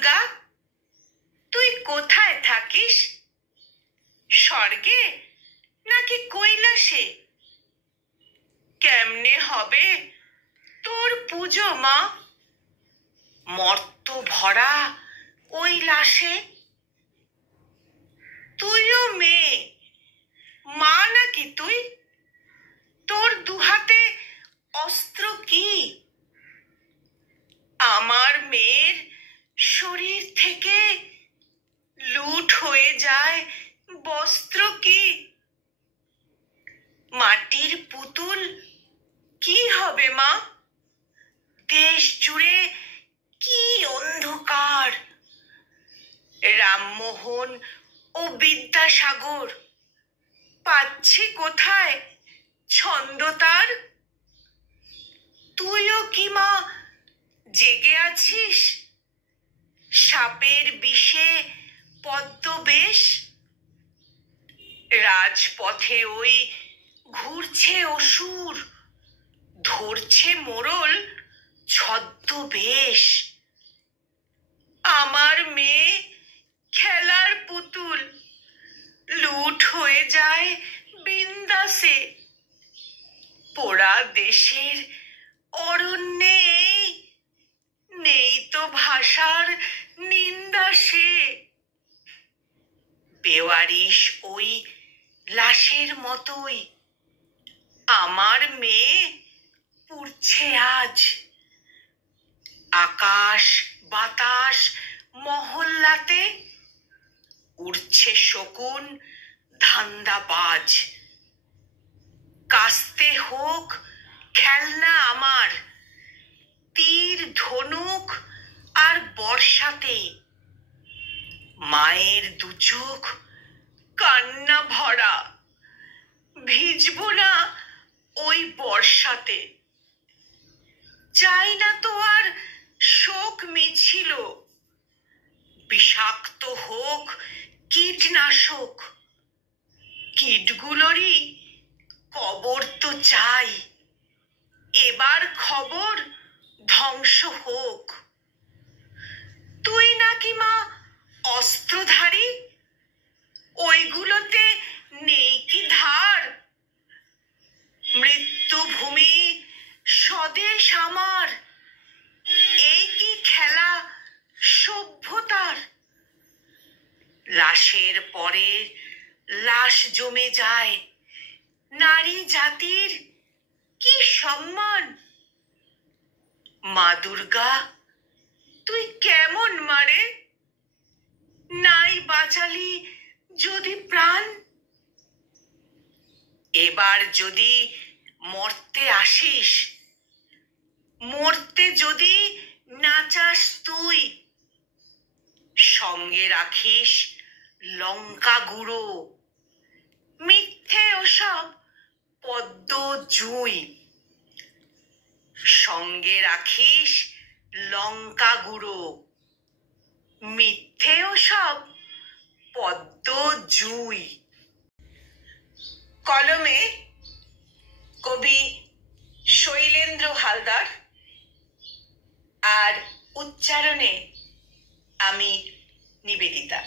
দুর্গা, তুই কোথায় থাকিস? স্বর্গে নাকি কৈলাসে? কেমনে হবে তোর পুজো মা, মর্ত ভরা ওই লাশে? তুইও মেয়ে, মা নাকি তুই? তোর দুহাতে অস্ত্র কি? আমার মেয়ের শরীর থেকে লুট হয়ে যায় বস্ত্র কি? মাটির পুতুল কি হবে মা? দেশ জুড়ে কি অন্ধকার! রামমোহন ও বিদ্যাসাগর পাচ্ছে কোথায় ছন্দ তার? তুইও কি মা জেগে আছিস? সাপের বিষে পদ্মবেশ, রাজপথে ওই ঘুরছে অসুর, ধরছে মোড়ল ছদ্মবেশ। আমার মেয়ে খেলার পুতুল লুট হয়ে যায় বিন্দাসে। পোড়া দেশের অরণ্যে নেই তো ভাষার নিন্দা সে। বেওয়ারিশ ওই লাশের মতোই আমার মেয়ে পুড়ছে আজ। আকাশ বাতাস মহল্লাতে উড়ছে শকুন ধান্দাবাজ। কাস্তে হোক খেলনা আমার, তীর ধনুক আর বর্ষাতে। মায়ের দুচোখ কান্না ভরা, ভিজবো না ওই বর্ষাতে। চাই না তো আর শোক মিছিল, বিষাক্ত হোক কীটনাশক। কীটগুলোরই কবর তো চাই, এবার খবর ধ্বংস হোক। তুই নাকি মা অস্ত্রধারী, ওইগুলোতে নেই কি ধার? মৃত্যুভূমি স্বদেশ আমার, এই কি খেলা সভ্যতার? লাশের পরে লাশ জমে যায়, নারী জাতির কি সম্মান? মা দুর্গা, তুই কেমন মারে? নাই বাঁচালি যদি প্রাণ? এবার যদি মরতে আসিস, মরতে যদি না চাস তুই, সঙ্গে রাখিস লঙ্কা গুঁড়ো, মিথ্যে ওসব পদ্ম জুঁই। সঙ্গে রাখিস লঙ্কা গুঁড়ো, মিথ্যে ওসব পদ্ম জুঁই। কলমে কবি শৈলেন্দ্র হালদার, আর উচ্চারণে আমি নিবেদিতা।